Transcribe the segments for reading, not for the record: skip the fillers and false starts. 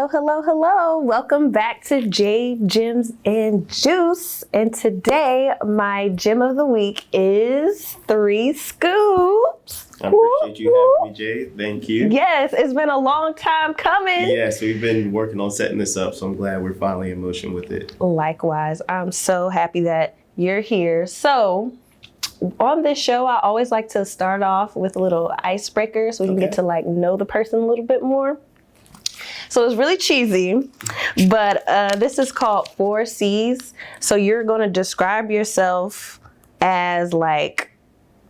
Hello, hello, hello. Welcome back to Jade, Jems, and Juice. And today, my gem of the week is 3 Scoops. I appreciate you having me, Jade. Thank you. Yes, it's been a long time coming. Yes, we've been working on setting this up, so I'm glad we're finally in motion with it. Likewise, I'm so happy that you're here. So, on this show, I always like to start off with a little icebreaker so we can get to know the person a little bit more. So it's really cheesy, but this is called 4 C's. So you're going to describe yourself as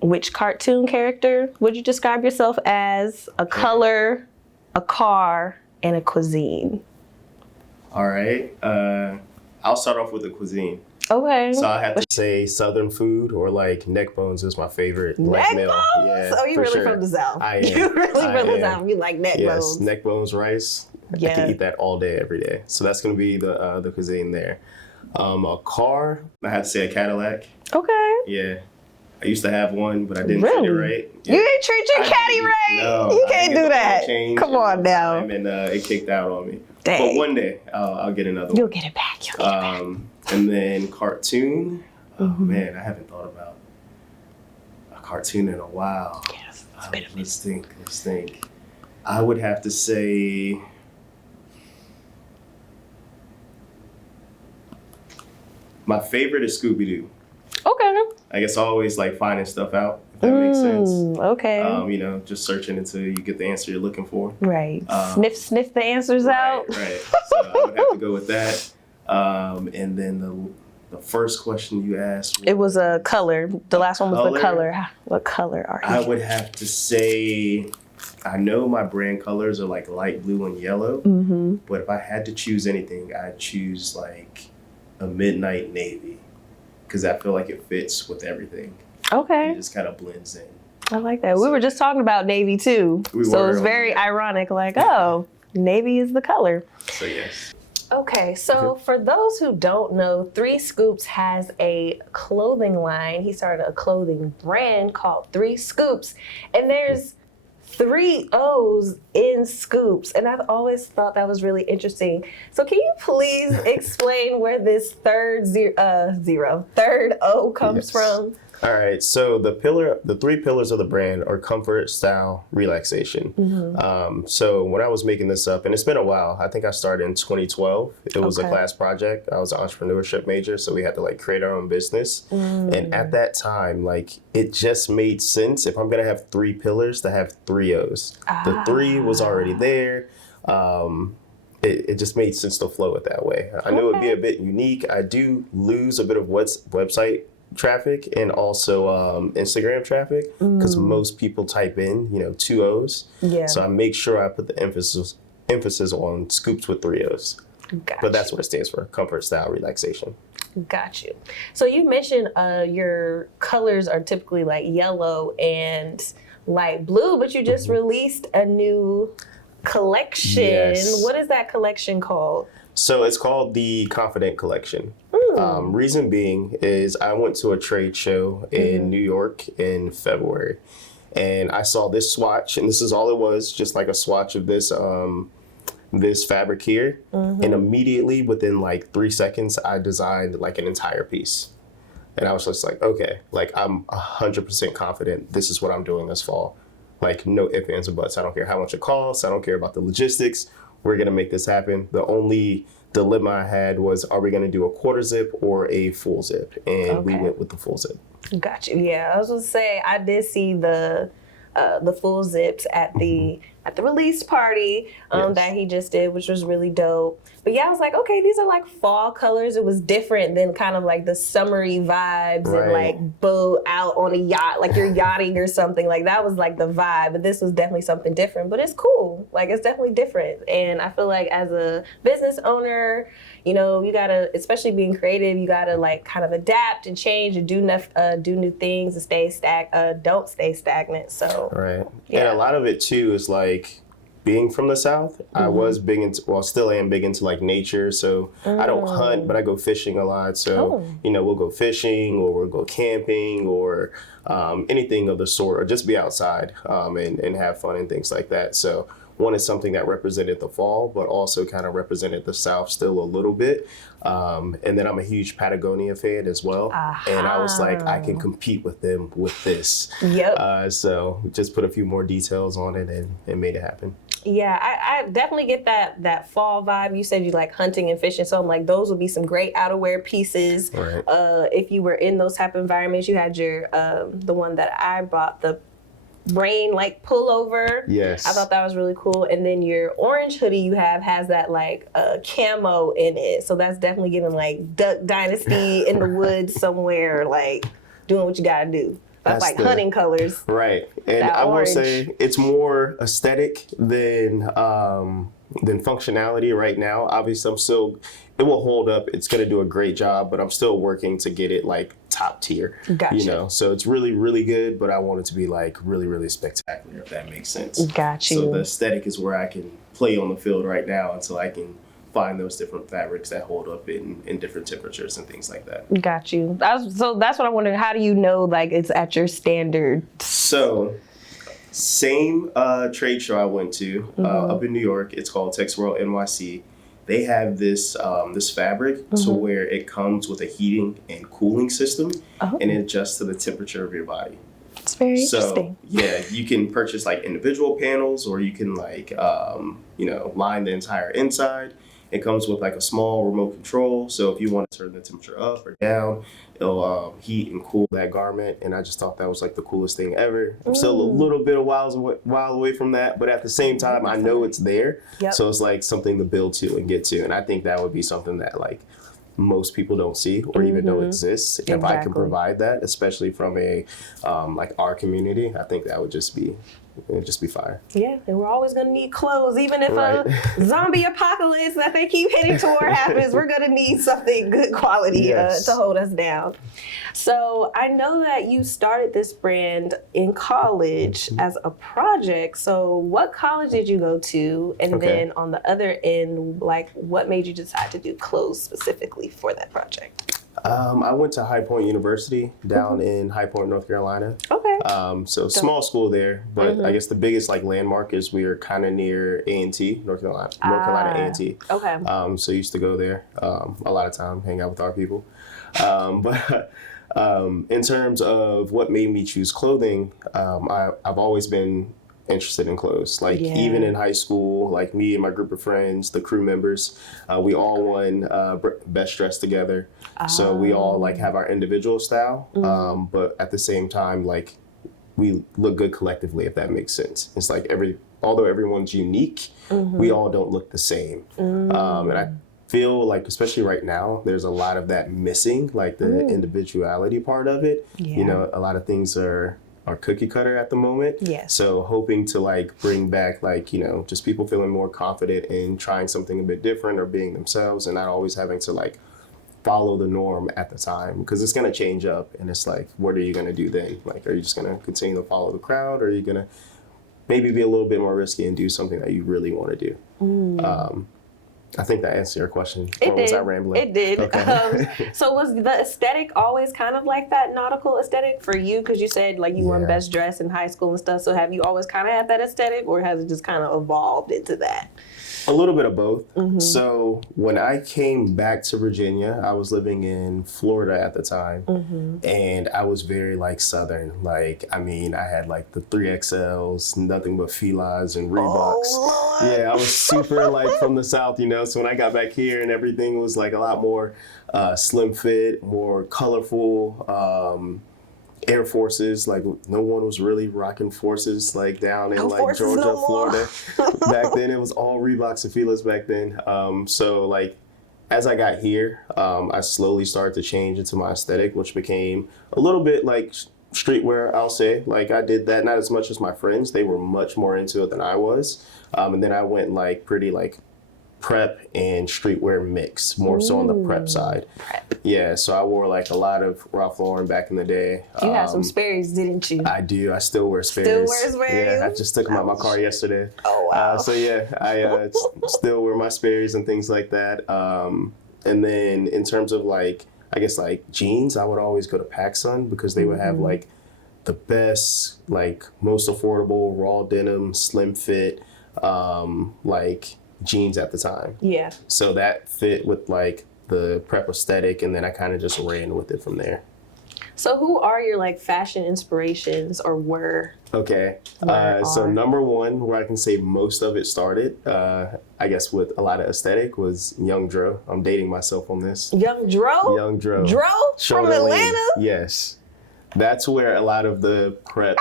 which cartoon character would you describe yourself as? A color, a car, and a cuisine. All right. I'll start off with the cuisine. Okay. So I have to say Southern food or neck bones is my favorite. Neck meal. bones? Yeah, oh, you really from the South. I am. You really from the South. You like neck bones. Yes, neck bones, rice. Yeah. I can eat that all day, every day. So that's going to be the cuisine there. A car, I have to say a Cadillac. Okay. Yeah. I used to have one, but I didn't treat it right. Yeah. You didn't treat your caddy right? No. You can't do that. Come on now. And it kicked out on me. Dang. But one day, I'll get another one. You'll get it back. And then cartoon. Oh, man, I haven't thought about a cartoon in a while. Yes, it's been a minute. Let's think. I would have to say... My favorite is Scooby-Doo. Okay. I guess I always finding stuff out, if that makes sense. Okay. Just searching until you get the answer you're looking for. Right. Sniff the answers out. Right. So I would have to go with that. And then the first question you asked. It was a color. The last one was the color. What color are you? I would have to say, I know my brand colors are light blue and yellow. Mm-hmm. But if I had to choose anything, I'd choose a midnight navy. Because I feel like it fits with everything. Okay. It just kind of blends in. I like that. We were just talking about navy too. So it's very ironic, navy is the color. So yes. Okay, so for those who don't know, 3 Scoops has a clothing line. He started a clothing brand called 3 Scoops. And there's 3 O's in Scoops, and I've always thought that was really interesting. So can you please explain where this third O comes from? All right, so the 3 pillars of the brand are comfort, style, relaxation. Mm-hmm. So when I was making this up, and it's been a while, I think I started in 2012. It was a class project. I was an entrepreneurship major, so we had to create our own business. And at that time, it just made sense if I'm gonna have 3 pillars to have 3 O's. The 3 was already there. It just made sense to flow it that way. I knew it'd be a bit unique. I do lose a bit of website traffic and also Instagram traffic because most people type in 2 O's. Yeah. So I make sure I put the emphasis on Scoops with 3 O's. But that's what it stands for: comfort, style, relaxation. Got you. So you mentioned your colors are typically yellow and light blue, but you just released a new collection. Yes. What is that collection called? So it's called the Confident Collection. Reason being is I went to a trade show in New York in February, and I saw this swatch, and this is all it was, just a swatch of this this fabric here. And immediately within 3 seconds, I designed an entire piece. And I was just okay, I'm 100% confident this is what I'm doing this fall. No ifs, ands, or buts. I don't care how much it costs. I don't care about the logistics. We're going to make this happen. The only dilemma I had was, are we going to do a quarter zip or a full zip? And we went with the full zip. Got you. Yeah, I was going to say, I did see the full zips at the release party that he just did, which was really dope. But yeah, I was okay, these are fall colors. It was different than kind of the summery vibes and boat out on a yacht, you're yachting or something. That was the vibe. But this was definitely something different. But it's cool. It's definitely different. And I feel as a business owner, you gotta, especially being creative, you gotta kind of adapt and change and do new things and don't stay stagnant. So yeah. And a lot of it too is being from the South, I was big into, still am big into nature. So I don't hunt, but I go fishing a lot. So, we'll go fishing or we'll go camping or anything of the sort, or just be outside and have fun and things like that. So wanted something that represented the fall, but also kind of represented the South still a little bit. And then I'm a huge Patagonia fan as well. And I was like, I can compete with them with this. Yep. So just put a few more details on it and made it happen. Yeah, I definitely get that fall vibe. You said you like hunting and fishing, so I'm like, those would be some great outerwear pieces. Right. If you were in those type of environments, you had your the one that I bought, the rain like pullover. Yes. I thought that was really cool. And then your orange hoodie you have has that like camo in it, so that's definitely giving like Duck Dynasty in the woods somewhere, like doing what you gotta do. That's like hunting colors. Right. And I will say it's more aesthetic than functionality right now. Obviously, it will hold up. It's going to do a great job, but I'm still working to get it like top tier. Gotcha. You know, so it's really, really good, but I want it to be like really, really spectacular, if that makes sense. Got you. So the aesthetic is where I can play on the field right now until I can find those different fabrics that hold up in different temperatures and things like that. Got you. So that's what I'm wondering. How do you know like it's at your standard? So same trade show I went to up in New York. It's called Tex World NYC. They have this this fabric to where it comes with a heating and cooling system and it adjusts to the temperature of your body. It's very interesting. Yeah, you can purchase like individual panels, or you can like line the entire inside. It comes with like a small remote control, so if you want to turn the temperature up or down, it'll heat and cool that garment. And I just thought that was like the coolest thing ever. I'm still a little bit a while away from that, but at the same time, I know it's there. Yep. So it's like something to build to and get to. And I think that would be something that like most people don't see or even know exists. If I can provide that, especially from a like our community, I think that would just be fire. Yeah, and we're always gonna need clothes, even if a zombie apocalypse that they keep heading toward happens. We're gonna need something good quality to hold us down. So I know that you started this brand in college as a project. So what college did you go to? And then on the other end, like what made you decide to do clothes specifically for that project? I went to High Point University down in High Point, North Carolina. Okay. So small school there, but I guess the biggest like landmark is we are kind of near A&T, North Carolina A&T. Okay. So I used to go there a lot of time, hang out with our people. But in terms of what made me choose clothing, I've always been interested in clothes. Like even in high school, like me and my group of friends, the crew members, we all won best dressed together. So we all like have our individual style, but at the same time, like we look good collectively, if that makes sense. It's like although everyone's unique, we all don't look the same. And I feel like, especially right now, there's a lot of that missing, like the individuality part of it. You know, a lot of things are cookie cutter at the moment. So hoping to like bring back like, just people feeling more confident in trying something a bit different or being themselves and not always having to like follow the norm at the time, because it's going to change up and it's like, what are you going to do then? Like, are you just going to continue to follow the crowd, or are you going to maybe be a little bit more risky and do something that you really want to do? I think that answered your question. Or was I rambling? It did. Okay. So was the aesthetic always kind of like that nautical aesthetic for you? Because you said like you won best dress in high school and stuff. So have you always kind of had that aesthetic, or has it just kind of evolved into that? A little bit of both. So when I came back to Virginia, I was living in Florida at the time, and I was very like Southern. Like, I mean, I had like the 3XLs, nothing but Filas and Reeboks. Yeah, I was super like from the South, So when I got back here and everything was like a lot more slim fit, more colorful. Air Forces, like no one was really rocking Forces like down in like Georgia, Florida. Back then it was all Reeboks and Filas back then. So like as I got here, I slowly started to change into my aesthetic, which became a little bit like streetwear, I'll say. Like I did that, not as much as my friends. They were much more into it than I was. And then I went like pretty like prep and streetwear mix, more so on the prep side. Yeah, so I wore like a lot of Ralph Lauren back in the day. You had some Sperry's, didn't you? I do. I still wear Sperry's. Still wear Sperry's? Yeah, I just took them out my car yesterday. Oh, wow. So yeah, I still wear my Sperry's and things like that. And then in terms of like, I guess like jeans, I would always go to PacSun because they would have like the best, like most affordable raw denim, slim fit, like jeans at the time. Yeah. So that fit with like the prep aesthetic, and then I kind of just ran with it from there. So who are your like fashion inspirations, or were? Okay. So number one, where I can say most of it started, I guess with a lot of aesthetic, was Young Dro. I'm dating myself on this. Young Dro? Young Dro. Dro? From Atlanta? Yes. That's where a lot of the prep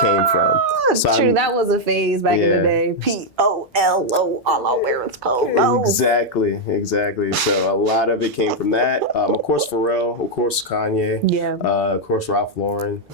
came from. So True, that was a phase back in the day. P-O-L-O, all I wear is polo. Exactly. So a lot of it came from that. Of course, Pharrell. Of course, Kanye. Yeah. Of course, Ralph Lauren.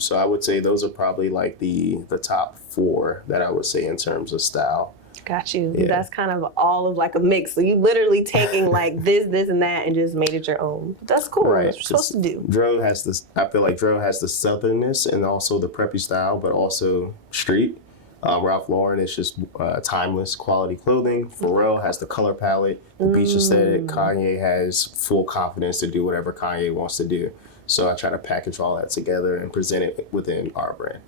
So I would say those are probably like the top four that I would say in terms of style. Got you. Yeah. That's kind of all of like a mix. So you literally taking like this, and that, and just made it your own. That's cool. Right. That's what you're supposed to do. Dro has this. I feel like Dro has the southernness and also the preppy style, but also street. Ralph Lauren is just timeless quality clothing. Pharrell has the color palette, the beach aesthetic. Kanye has full confidence to do whatever Kanye wants to do. So I try to package all that together and present it within our brand.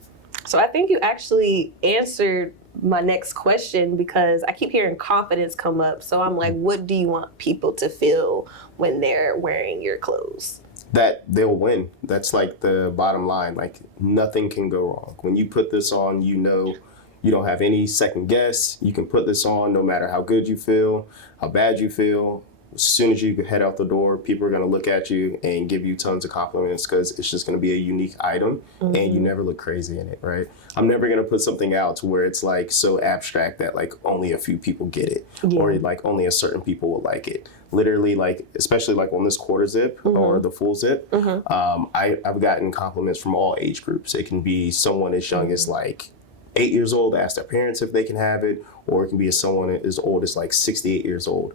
So I think you actually answered my next question, because I keep hearing confidence come up. So I'm like, what do you want people to feel when they're wearing your clothes? That they'll win. That's like the bottom line. Like nothing can go wrong. When you put this on, you know you don't have any second guess. You can put this on no matter how good you feel, how bad you feel. As soon as you head out the door, people are going to look at you and give you tons of compliments, because it's just going to be a unique item and you never look crazy in it, right? I'm never going to put something out to where it's like so abstract that like only a few people get it or like only a certain people will like it. Literally, like, especially like on this quarter zip or the full zip, I've gotten compliments from all age groups. It can be someone as young as like 8 years old, ask their parents if they can have it, or it can be someone as old as like 68 years old.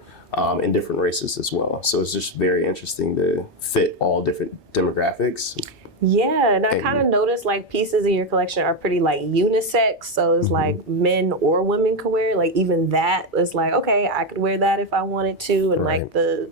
In different races as well. So it's just very interesting to fit all different demographics. Yeah, and I kind of noticed like pieces in your collection are pretty like unisex. So it's like men or women could wear. Like even that is like, okay, I could wear that if I wanted to. And like the,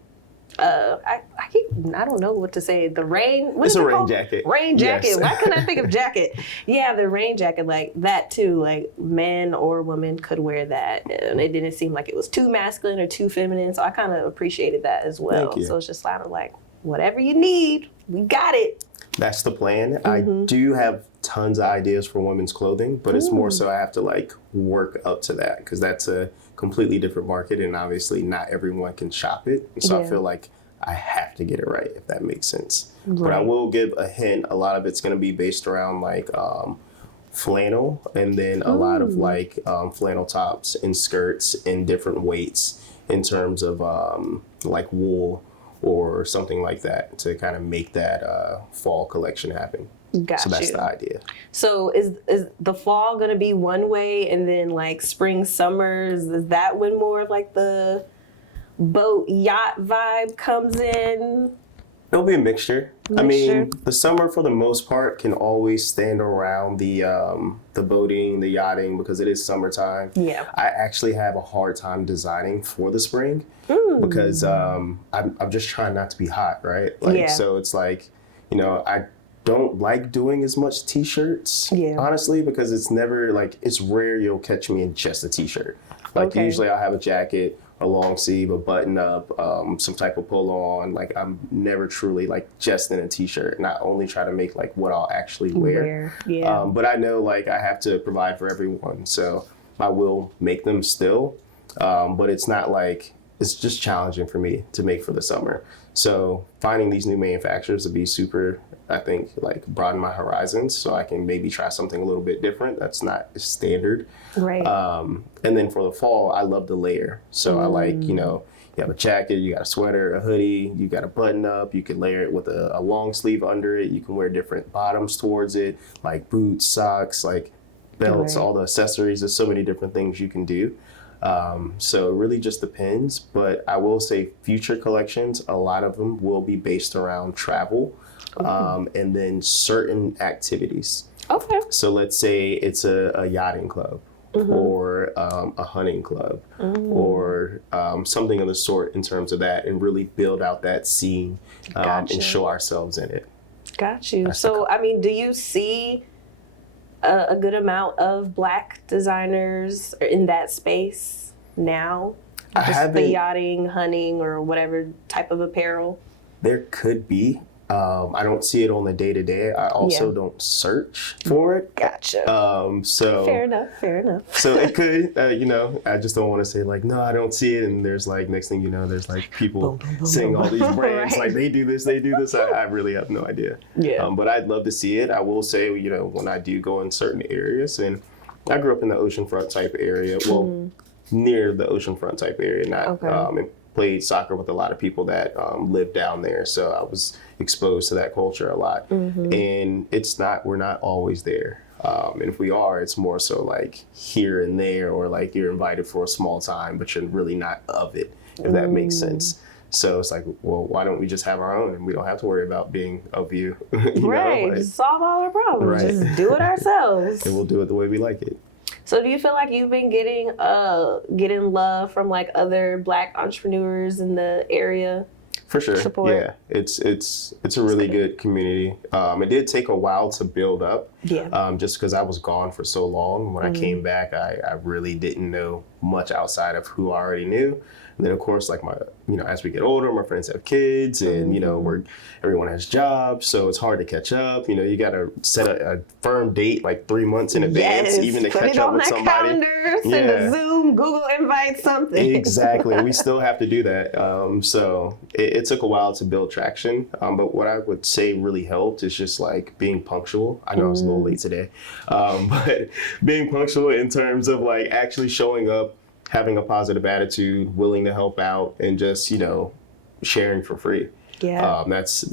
I don't know what to say. The rain. It's a rain jacket. Rain jacket. Yes. Why couldn't I think of jacket? Yeah, the rain jacket, like that too. Like men or women could wear that, and it didn't seem like it was too masculine or too feminine. So I kind of appreciated that as well. So it's just kind of like whatever you need, we got it. That's the plan. I do have tons of ideas for women's clothing, but it's more so I have to like work up to that, because that's a completely different market, and obviously not everyone can shop it. So I feel like I have to get it right, if that makes sense. But I will give a hint. A lot of it's going to be based around like flannel, and then a lot of like flannel tops and skirts in different weights in terms of like wool or something like that, to kind of make that fall collection happen. So that's the idea. So is the fall going to be one way, and then like spring, summers, is that when more of like the boat yacht vibe comes in? It'll be a mixture. I mean, the summer for the most part can always stand around the boating, the yachting, because it is summertime. Yeah. I actually have a hard time designing for the spring because I'm just trying not to be hot, right? Like so it's like, you know, I don't like doing as much t-shirts, honestly, because it's never like, it's rare you'll catch me in just a t-shirt. Like usually I'll have a jacket, a long sleeve, a button up, some type of pull on. Like I'm never truly like just in a t-shirt, and I only try to make like what I'll actually wear. But I know like I have to provide for everyone, so I will make them still. But it's not like, it's just challenging for me to make for the summer. So finding these new manufacturers would be super, I think, like broaden my horizons, so I can maybe try something a little bit different that's not standard. Right. And then for the fall, I love the layer. So I like, you know, you have a jacket, you got a sweater, a hoodie, you got a button up, you can layer it with a long sleeve under it. You can wear different bottoms towards it, like boots, socks, like belts, all the accessories. There's so many different things you can do. So it really just depends, but I will say future collections, a lot of them will be based around travel, and then certain activities. Okay. So let's say it's a yachting club, or a hunting club, or something of the sort in terms of that, and really build out that scene and show ourselves in it. Got you. So, I mean, do you see a good amount of Black designers in that space now? Just the yachting, hunting, or whatever type of apparel? There could be. I don't see it on the day-to-day. I also don't search for it. Gotcha. So fair enough. So it could, I just don't want to say like, no, I don't see it. And there's like, next thing you know, there's like people saying all these brands, right. like they do this. I really have no idea. Yeah. But I'd love to see it. I will say, when I do go in certain areas, and I grew up in the oceanfront type area, well, near the oceanfront type area, not, and played soccer with a lot of people that lived down there. So I was exposed to that culture a lot. And we're not always there. And if we are, it's more so like here and there, or like you're invited for a small time, but you're really not of it, if that makes sense. So it's like, well, why don't we just have our own and we don't have to worry about being of you? Right, just solve all our problems. Right. Just do it ourselves. And we'll do it the way we like it. So do you feel like you've been getting love from like other Black entrepreneurs in the area? For sure. Support? Yeah. It's a really good community. It did take a while to build up. Yeah. Just because I was gone for so long. When I came back, I really didn't know much outside of who I already knew. And then of course, like as we get older, my friends have kids, and everyone has jobs, so it's hard to catch up. You got to set a firm date like 3 months in advance, even to catch up with somebody. Calendar, send a Zoom, Google invite, something. Exactly, we still have to do that. So it took a while to build traction. But what I would say really helped is just like being punctual. I know I was a little late today, but being punctual in terms of like actually showing up, having a positive attitude, willing to help out, and just, sharing for free. Yeah. That's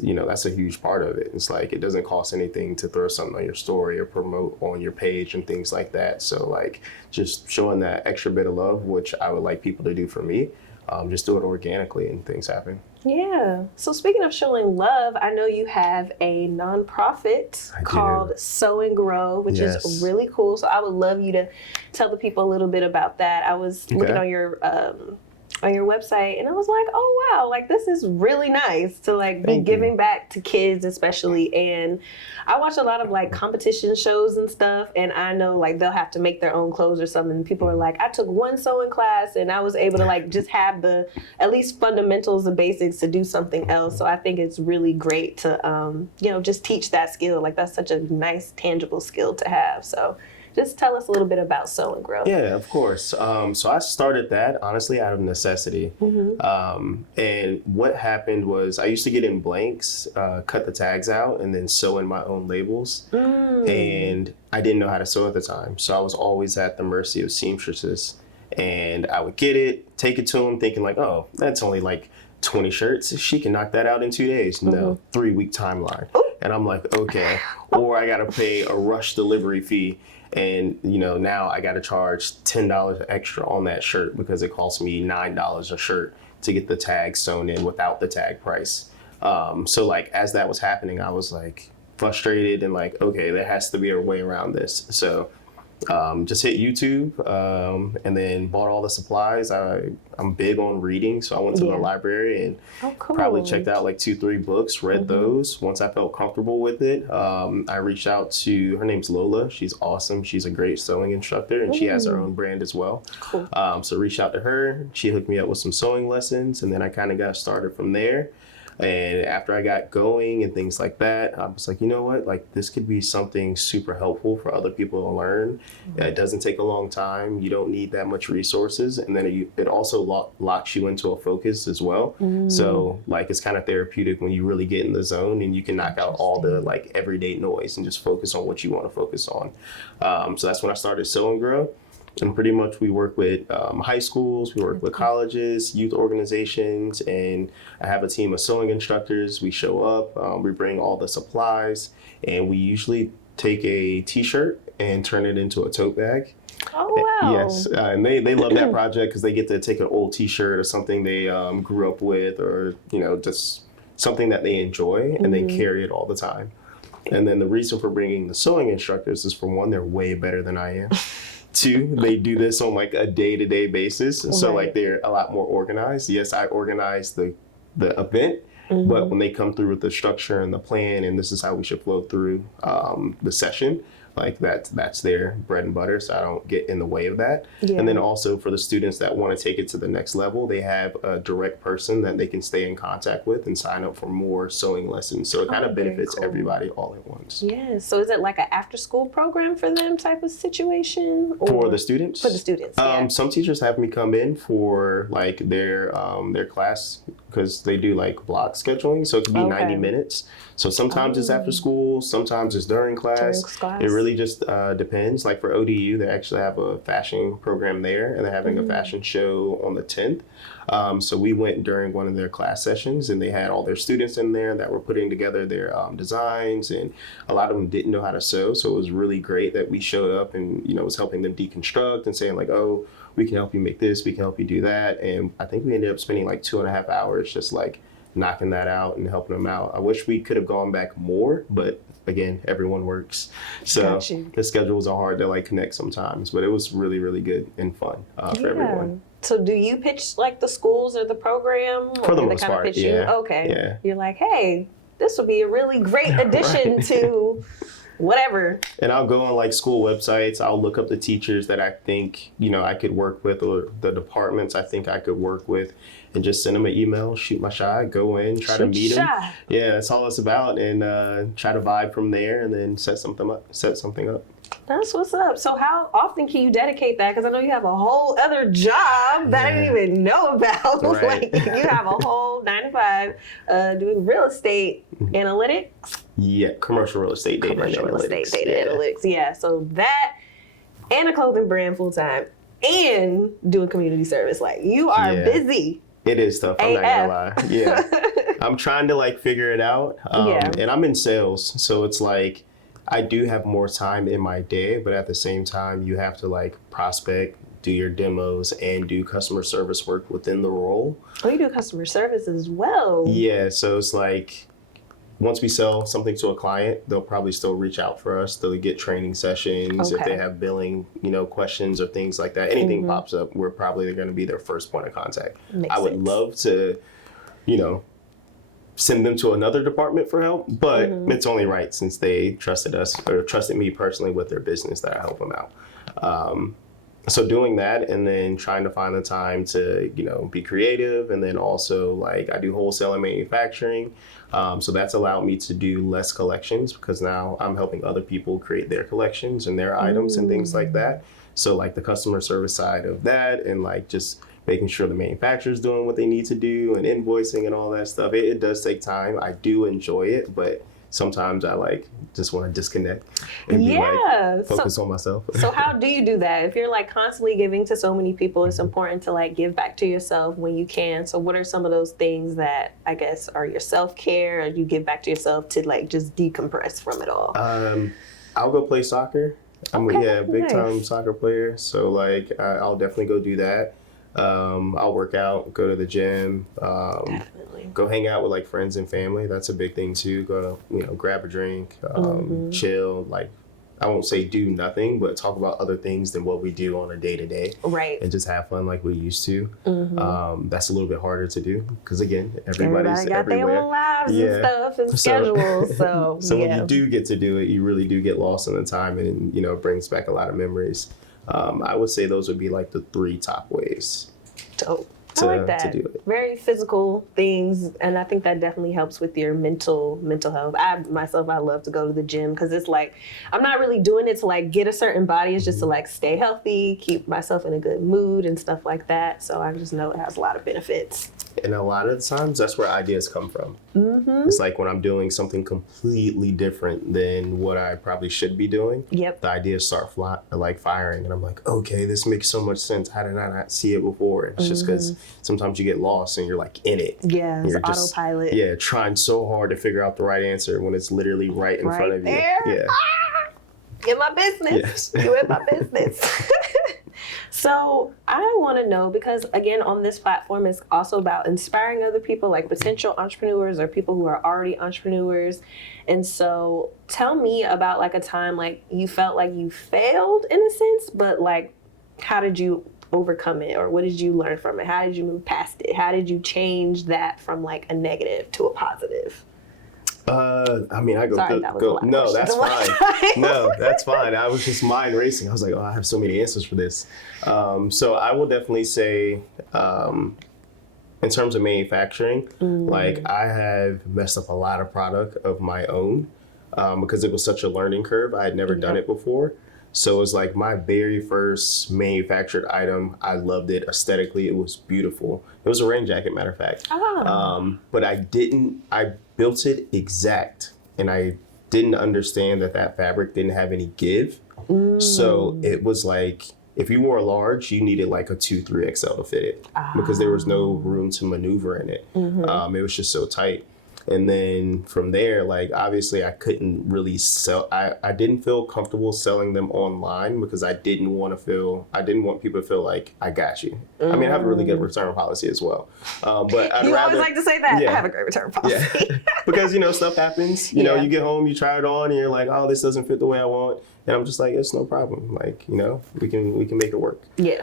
a huge part of it. It's like, it doesn't cost anything to throw something on your story or promote on your page and things like that. So like just showing that extra bit of love, which I would like people to do for me, just do it organically and things happen. Yeah. So speaking of showing love, I know you have a nonprofit called Sow and Grow, which is really cool. So I would love you to tell the people a little bit about that. I was looking on your website, and I was like, oh wow, like this is really nice to like be giving back to kids especially. And I watch a lot of like competition shows and stuff, and I know like they'll have to make their own clothes or something, and people are like, I took one sewing class and I was able to like just have the at least fundamentals, the basics to do something else. So I think it's really great to just teach that skill. Like that's such a nice tangible skill to have. So just tell us a little bit about Sow and Grow. Yeah, of course. So I started that, honestly, out of necessity. And what happened was I used to get in blanks, cut the tags out, and then sew in my own labels. And I didn't know how to sew at the time. So I was always at the mercy of seamstresses. And I would get it, take it to them, thinking like, oh, that's only like 20 shirts. She can knock that out in 2 days. No, 3-week timeline. And I'm like, okay. Or I got to pay a rush delivery fee. And, now I got to charge $10 extra on that shirt because it costs me $9 a shirt to get the tag sewn in without the tag price. So like, as that was happening, I was like frustrated and like, okay, there has to be a way around this. So just hit YouTube and then bought all the supplies. I'm big on reading, so I went to the library and probably checked out like 2-3 books, read those. Once I felt comfortable with it, I reached out to, her name's Lola. She's awesome. She's a great sewing instructor, and she has her own brand as well. Cool. So reached out to her. She hooked me up with some sewing lessons, and then I kind of got started from there. And after I got going and things like that, I was like, you know what, like this could be something super helpful for other people to learn. It doesn't take a long time. You don't need that much resources. And then it also locks you into a focus as well. So like, it's kind of therapeutic when you really get in the zone and you can knock out all the like everyday noise and just focus on what you want to focus on. So that's when I started Sow and Grow. And pretty much we work with high schools, we work with colleges, youth organizations, and I have a team of sewing instructors. We show up, we bring all the supplies, and we usually take a t-shirt and turn it into a tote bag. Oh, wow. Yes, and they love that project because they get to take an old t-shirt or something they grew up with, or, just something that they enjoy, and they carry it all the time. And then the reason for bringing the sewing instructors is, for one, they're way better than I am. 2, they do this on like a day-to-day basis. So like they're a lot more organized. Yes, I organize the event, but when they come through with the structure and the plan, and this is how we should flow through the session, Like that's their bread and butter, so I don't get in the way of that. Yeah. And then also for the students that want to take it to the next level, they have a direct person that they can stay in contact with and sign up for more sewing lessons. So it kind of benefits everybody all at once. Yeah. So is it like an after school program for them type of situation? Or? For the students? For the students, yeah. Some teachers have me come in for like their class, because they do like block scheduling, so it could be 90 minutes. So sometimes it's after school, sometimes it's during class. It really just depends. Like for ODU, they actually have a fashion program there, and they're having a fashion show on the 10th. So we went during one of their class sessions, and they had all their students in there that were putting together their designs, and a lot of them didn't know how to sew. So it was really great that we showed up and, was helping them deconstruct and saying like, oh, we can help you make this, we can help you do that. And I think we ended up spending like 2.5 hours just like knocking that out and helping them out. I wish we could have gone back more, but again, everyone works. So the schedules are hard to like connect sometimes, but it was really, really good and fun for everyone. So do you pitch like the schools or the program? Or for the most part, yeah. Okay. Yeah. You're like, hey, this would be a really great addition to whatever. And I'll go on like school websites. I'll look up the teachers that I think, I could work with, or the departments I think I could work with, and just send them an email, shoot my shot, go in, try to meet them. Yeah, that's all it's about. And try to vibe from there, and then set something up. That's what's up. So how often can you dedicate that? Because I know you have a whole other job that I didn't even know about. Right. Like you have a whole 9 to 5 doing real estate analytics. Yeah, commercial real estate data analytics. Yeah, so that and a clothing brand full time and doing community service. Like you are busy. It is tough. I'm not gonna lie. Yeah, I'm trying to like figure it out. And I'm in sales, so it's like I do have more time in my day, but at the same time, you have to like prospect, do your demos, and do customer service work within the role. Oh, you do customer service as well. Yeah, so it's like once we sell something to a client, they'll probably still reach out for us. They'll get training sessions. If they have billing, questions or things like that. Anything pops up, we're probably going to be their first point of contact. I would love to, send them to another department for help, but it's only right since they trusted us or trusted me personally with their business that I help them out. So doing that, and then trying to find the time to, be creative. And then also like I do wholesale and manufacturing. So that's allowed me to do less collections, because now I'm helping other people create their collections and their items and things like that. So like the customer service side of that, and like just making sure the manufacturer's doing what they need to do, and invoicing and all that stuff. It does take time. I do enjoy it, but sometimes I like just want to disconnect and be like focus on myself. So how do you do that? If you're like constantly giving to so many people, it's important to like give back to yourself when you can. So what are some of those things that I guess are your self-care, or you give back to yourself to like just decompress from it all? I'll go play soccer. I'm a big time soccer player. So like I'll definitely go do that. I'll work out, go to the gym, go hang out with like friends and family. That's a big thing too. Go to, grab a drink, chill. Like I won't say do nothing, but talk about other things than what we do on a day to day. Right. And just have fun like we used to. That's a little bit harder to do because again, everybody's got everywhere. Their own lives and stuff and schedules. So when you do get to do it, you really do get lost in the time, and it brings back a lot of memories. I would say those would be like the 3 top ways. Dope. I like that. To do it. Very physical things, and I think that definitely helps with your mental health. I love to go to the gym because it's like I'm not really doing it to like get a certain body. It's just to like stay healthy, keep myself in a good mood and stuff like that. So I just know it has a lot of benefits. And a lot of the times, that's where ideas come from. It's like when I'm doing something completely different than what I probably should be doing. Yep. The ideas start firing, and I'm like, okay, this makes so much sense. How did I not see it before? It's just because sometimes you get lost and you're like in it. Yeah, it's autopilot. Yeah, trying so hard to figure out the right answer when it's literally right in front of there. you. Yeah. In my business. Yes. You in my business. So I want to know, because again, on this platform, it's also about inspiring other people, like potential entrepreneurs or people who are already entrepreneurs. And so tell me about like a time like you felt like you failed in a sense, but like, how did you overcome it, or what did you learn from it? How did you move past it? How did you change that from like a negative to a positive? I mean, I go. Sorry, go, that was go a lot of no, that's questions. fine. No, that's fine. I was just mind racing. I was like, oh, I have so many answers for this. So I will definitely say, in terms of manufacturing, like I have messed up a lot of product of my own because it was such a learning curve. I had never done it before. So it was like my very first manufactured item. I loved it aesthetically. It was beautiful. It was a rain jacket, matter of fact. But I built it exact, and I didn't understand that fabric didn't have any give. So it was like, if you wore a large, you needed like a 2-3 XL to fit it because there was no room to maneuver in it. It was just so tight. And then from there, like, obviously I couldn't really sell. I didn't feel comfortable selling them online because I didn't want people to feel like I got you. I mean, I have a really good return policy as well. But I'd You rather, always like to say that. Yeah. I have a great return policy. Yeah. Because, stuff happens. You know, you get home, you try it on, and you're like, oh, this doesn't fit the way I want. And I'm just like, it's no problem. Like, we can make it work. Yeah.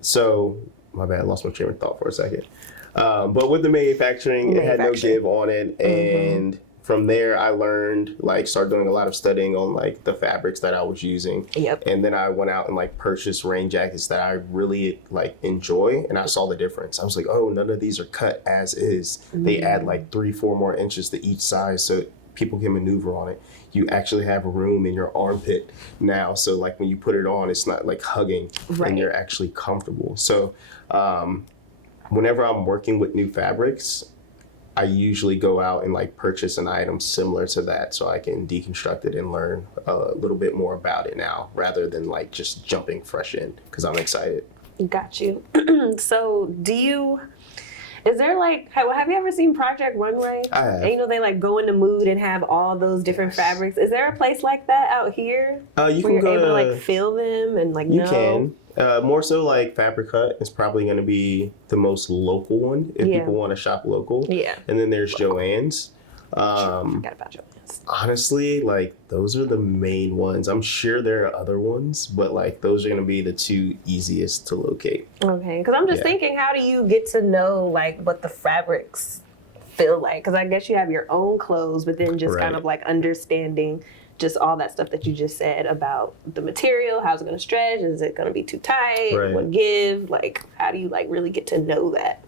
So, my bad, I lost my train of thought for a second. But with the manufacturing, it had no give on it. And from there, I learned, started doing a lot of studying on, the fabrics that I was using. Yep. And then I went out and, purchased rain jackets that I really, enjoy. And I saw the difference. I was like, oh, none of these are cut as is. They add, 3-4 more inches to each size so people can maneuver on it. You actually have room in your armpit now. So, when you put it on, it's not, hugging. Right. And you're actually comfortable. So, whenever I'm working with new fabrics, I usually go out and purchase an item similar to that so I can deconstruct it and learn a little bit more about it now rather than just jumping fresh in because I'm excited. Got you. So is there have you ever seen Project Runway? I have. And, they go in the mood and have all those different fabrics. Is there a place like that out here You where can you're go able to feel them and You can. More so Fabric Hut is probably going to be the most local one if people want to shop local. Yeah. And then there's Joann's. I forgot about Joann's. Honestly, those are the main ones. I'm sure there are other ones, but those are going to be the two easiest to locate. Okay, because I'm just thinking, how do you get to know what the fabrics feel like? Because I guess you have your own clothes, but then just kind of understanding just all that stuff that you just said about the material, how's it going to stretch, is it going to be too tight, what give, how do you really get to know that?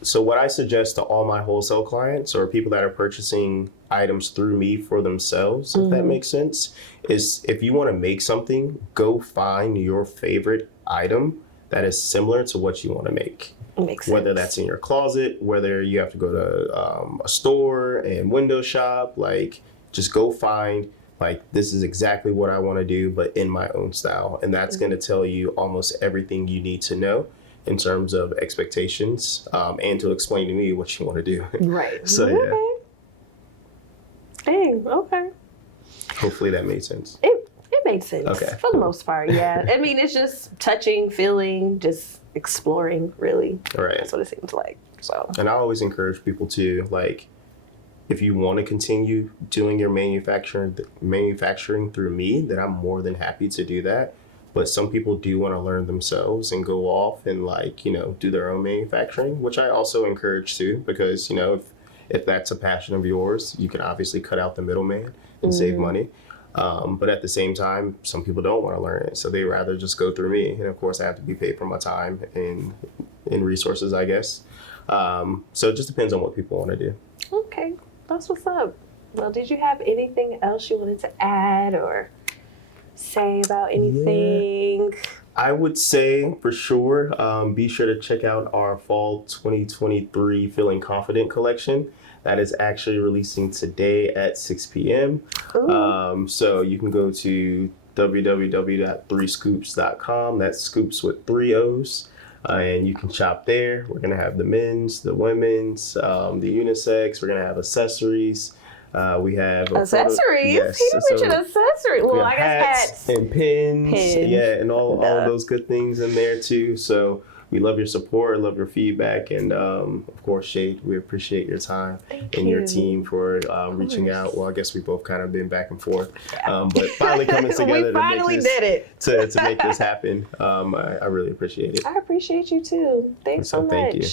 So what I suggest to all my wholesale clients or people that are purchasing items through me for themselves, if that makes sense, is if you want to make something, go find your favorite item that is similar to what you want to make. Makes sense. Whether that's in your closet, whether you have to go to a store and window shop, just go find, this is exactly what I want to do, but in my own style. And that's going to tell you almost everything you need to know in terms of expectations and to explain to me what you want to do. Right. So, okay. Dang, okay. Hopefully that made sense. It made sense. Okay. For the most part, yeah. I mean, it's just touching, feeling, just exploring, really. Right. That's what it seems like. So. And I always encourage people to, if you want to continue doing your manufacturing through me, then I'm more than happy to do that. But some people do want to learn themselves and go off and do their own manufacturing, which I also encourage too, because, if that's a passion of yours, you can obviously cut out the middleman and save money. But at the same time, some people don't want to learn it. So they rather just go through me. And of course I have to be paid for my time and resources, I guess. So it just depends on what people want to do. Okay. That's what's up. Well, did you have anything else you wanted to add or say about anything? Yeah. I would say for sure, be sure to check out our fall 2023 Feeling Confident collection. That is actually releasing today at 6 p.m. So you can go to www.3scoops.com. That's scoops with 3 O's. And you can shop there. We're going to have the men's, the women's, the unisex. We're going to have accessories. We have accessories. Yes. He mentioned accessories. Well, I guess hats and pins. Yeah, and all of those good things in there too. So we love your support, love your feedback, and of course, Jade, we appreciate your time your team for reaching out. Well, I guess we both kind of been back and forth, but finally coming together to make this happen. I really appreciate it. I appreciate you too. Thanks so much. Thank you.